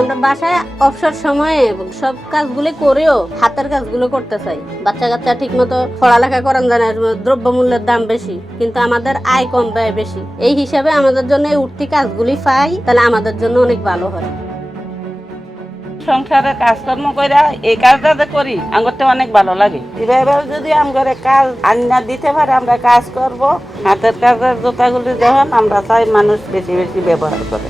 আমরা বাসায় অবসর সময়ে সব কাজগুলো করেও হাতের কাজগুলো করতে চাই। বাচ্চা কাচ্চা ঠিক মতো পড়ালেখা করান জানে, দ্রব্যমূল্যের দাম বেশি, কিন্তু আমাদের আয় কম ব্যয় বেশি। এই হিসাবে আমাদের জন্য এই উঠতি কাজগুলি পাই, তাহলে আমাদের জন্য অনেক ভালো হয়। সংসারে কাজকর্ম করে এই কাজটা যে করি আমার তো অনেক ভালো লাগে। এবার যদি আমার কাজ আন্না দিতে পারে আমরা কাজ করব। হাতের কাজের জুতাগুলি যখন আমরা চাই মানুষ বেশি বেশি ব্যবহার করে।